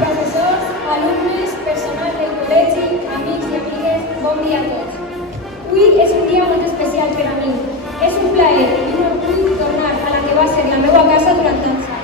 Professors, alumnes, personal del col·legi, amics i amigues, bon dia a tots. Avui és un dia molt especial per a mi. És un plaer i un orgull tornar a la que va ser la meva casa durant tants anys.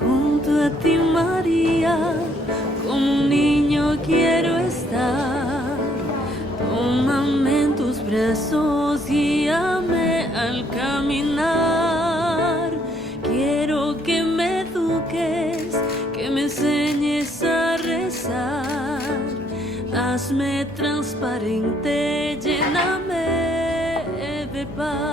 Junto a ti, María, como un niño quiero estar. Tómame en tus brazos, guíame al caminar. Quiero que me eduques, que me enseñes a rezar. Hazme transparente, lléname de paz.